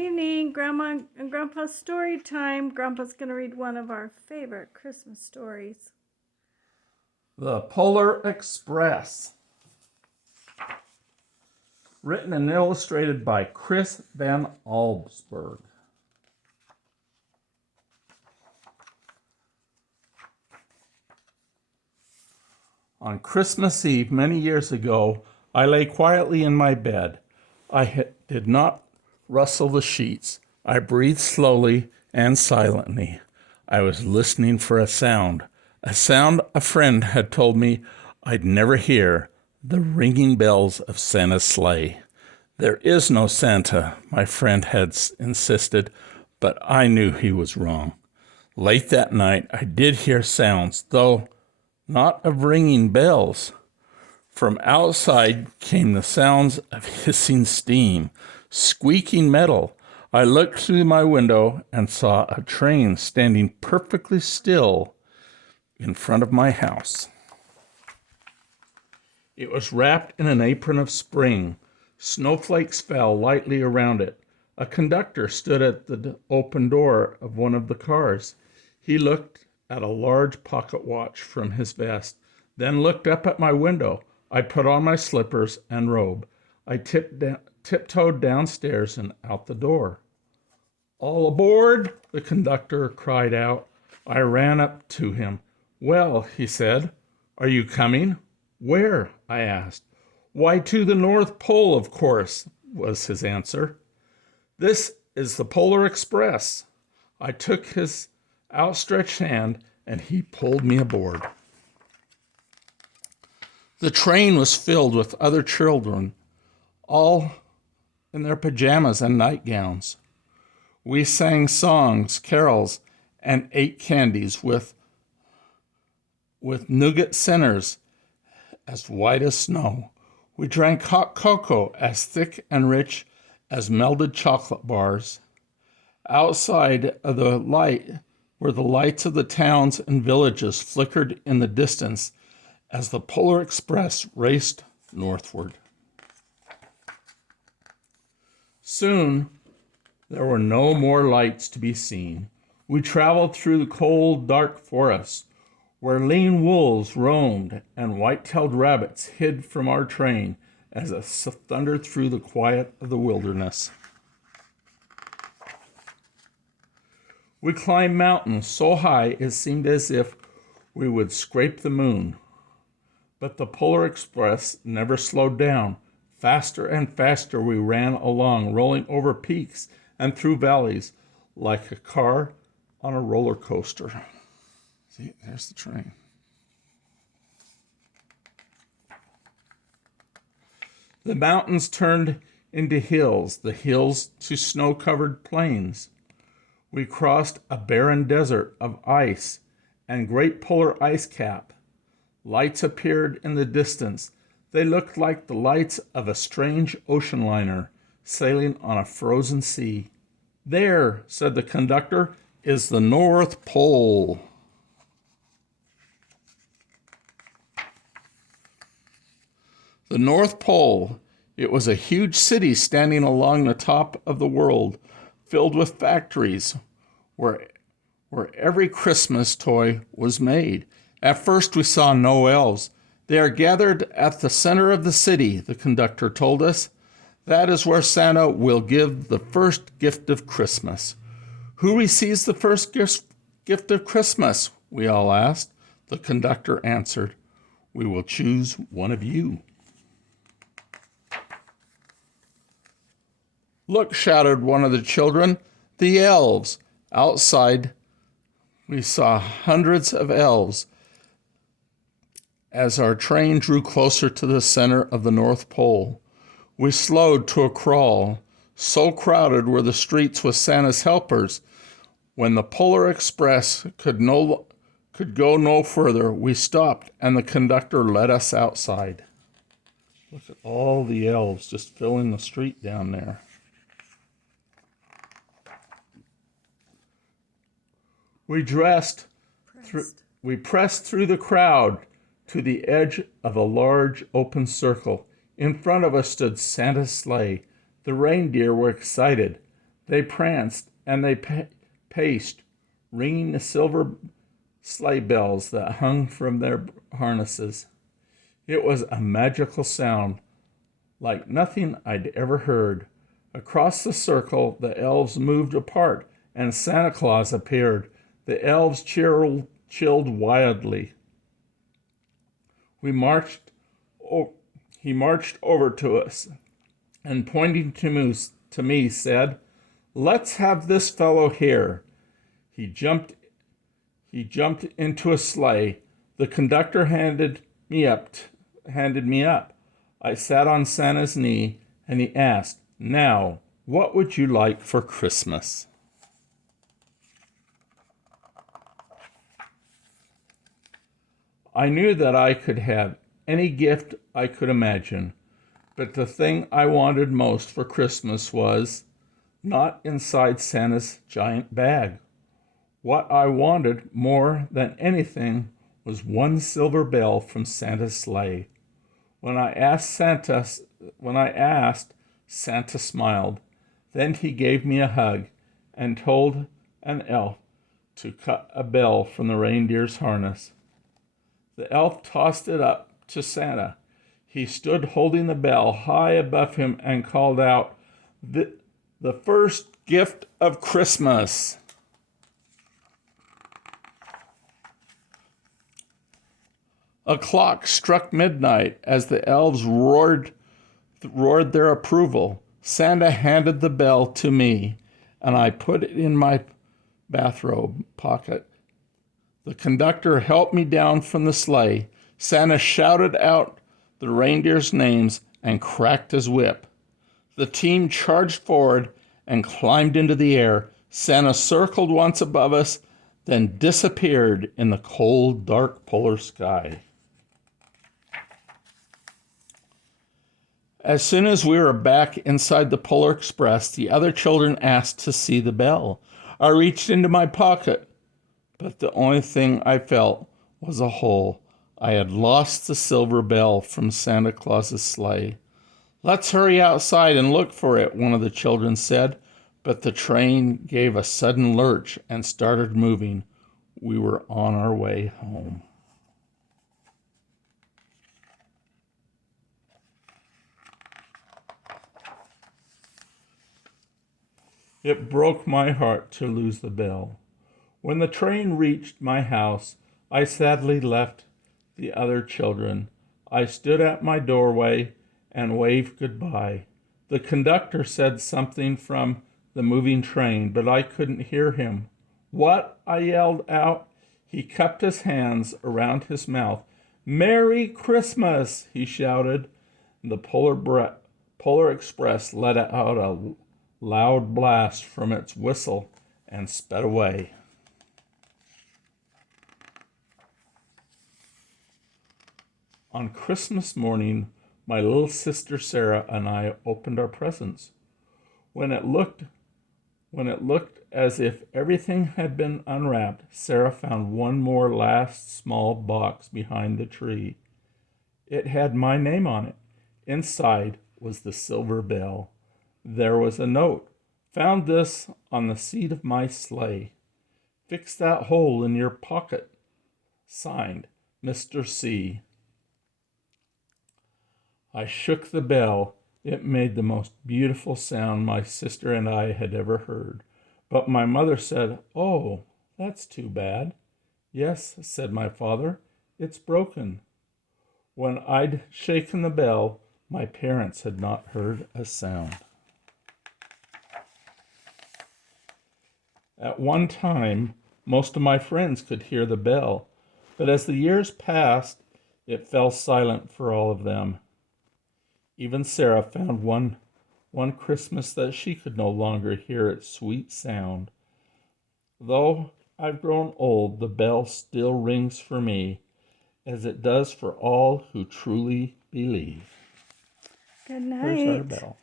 evening, Grandma and Grandpa's story time. Grandpa's going to read one of our favorite Christmas stories. The Polar Express. Written and illustrated by Chris Van Allsburg. On Christmas Eve, many years ago, I lay quietly in my bed. I did not rustle the sheets. I breathed slowly and silently. I was listening for a sound a friend had told me I'd never hear, the ringing bells of Santa's sleigh. There is no Santa, my friend had insisted, but I knew he was wrong. Late that night, I did hear sounds, though not of ringing bells. From outside came the sounds of hissing steam, squeaking metal. I looked through my window and saw a train standing perfectly still in front of my house. It was wrapped in an apron of spring. Snowflakes fell lightly around it. A conductor stood at the open door of one of the cars. He looked at a large pocket watch from his vest, then looked up at my window. I put on my slippers and robe. I tiptoed downstairs and out the door. "All aboard!" the conductor cried out. I ran up to him. "Well," he said, "are you coming?" "Where?" I asked. "Why, to the North Pole, of course," was his answer. "This is the Polar Express." I took his outstretched hand, and he pulled me aboard. The train was filled with other children, all in their pajamas and nightgowns. We sang songs, carols, and ate candies with nougat centers as white as snow. We drank hot cocoa as thick and rich as melted chocolate bars. Outside of the light where the lights of the towns and villages flickered in the distance as the Polar Express raced northward. Soon, there were no more lights to be seen. We traveled through the cold, dark forests, where lean wolves roamed and white-tailed rabbits hid from our train as it thundered through the quiet of the wilderness. We climbed mountains so high it seemed as if we would scrape the moon. But the Polar Express never slowed down. Faster and faster we ran along, rolling over peaks and through valleys like a car on a roller coaster. See, there's the train. The mountains turned into hills, the hills to snow-covered plains. We crossed a barren desert of ice and great polar ice cap. Lights appeared in the distance. They looked like the lights of a strange ocean liner sailing on a frozen sea. "There," said the conductor, "is the North Pole." The North Pole, it was a huge city standing along the top of the world, filled with factories where every Christmas toy was made. At first we saw no elves. "They are gathered at the center of the city," the conductor told us. "That is where Santa will give the first gift of Christmas." "Who receives the first gift of Christmas?" we all asked. The conductor answered, "We will choose one of you." "Look," shouted one of the children, "the elves." Outside, we saw hundreds of elves. As our train drew closer to the center of the North Pole, we slowed to a crawl. So crowded were the streets with Santa's helpers. When the Polar Express could go no further, we stopped, and the conductor led us outside. Look at all the elves just filling the street down there. We pressed through the crowd to the edge of a large open circle. In front of us stood Santa's sleigh. The reindeer were excited. They pranced and they paced, ringing the silver sleigh bells that hung from their harnesses. It was a magical sound, like nothing I'd ever heard. Across the circle, the elves moved apart, and Santa Claus appeared. The elves chilled wildly. He marched over to us, and pointing to me, said, "Let's have this fellow here." He jumped into a sleigh. The conductor handed me up. I sat on Santa's knee, and he asked, "Now, what would you like for Christmas?" I knew that I could have any gift I could imagine, but the thing I wanted most for Christmas was not inside Santa's giant bag. What I wanted more than anything was one silver bell from Santa's sleigh. When I asked, Santa smiled. Then he gave me a hug and told an elf to cut a bell from the reindeer's harness. The elf tossed it up to Santa. He stood holding the bell high above him and called out, "The first gift of Christmas." A clock struck midnight as the elves roared their approval. Santa handed the bell to me, and I put it in my bathrobe pocket. The conductor helped me down from the sleigh. Santa shouted out the reindeers' names and cracked his whip. The team charged forward and climbed into the air. Santa circled once above us, then disappeared in the cold, dark polar sky. As soon as we were back inside the Polar Express, the other children asked to see the bell. I reached into my pocket, but the only thing I felt was a hole. I had lost the silver bell from Santa Claus's sleigh. "Let's hurry outside and look for it," one of the children said, but the train gave a sudden lurch and started moving. We were on our way home. It broke my heart to lose the bell. When the train reached my house, I sadly left the other children. I stood at my doorway and waved goodbye. The conductor said something from the moving train, but I couldn't hear him. "What?" I yelled out. He cupped his hands around his mouth. "Merry Christmas!" he shouted. The Polar Express let out a loud blast from its whistle and sped away. On Christmas morning, my little sister Sarah and I opened our presents. When it looked as if everything had been unwrapped, Sarah found one more last small box behind the tree. It had my name on it. Inside was the silver bell. There was a note. "Found this on the seat of my sleigh. Fix that hole in your pocket. Signed, Mr. C." I shook the bell. It made the most beautiful sound my sister and I had ever heard. But my mother said, "Oh, that's too bad." "Yes," said my father, "it's broken." When I'd shaken the bell, my parents had not heard a sound. At one time, most of my friends could hear the bell, but as the years passed, it fell silent for all of them. Even Sarah found one Christmas that she could no longer hear its sweet sound. Though I've grown old, the bell still rings for me, as it does for all who truly believe. Good Here's our night. bell.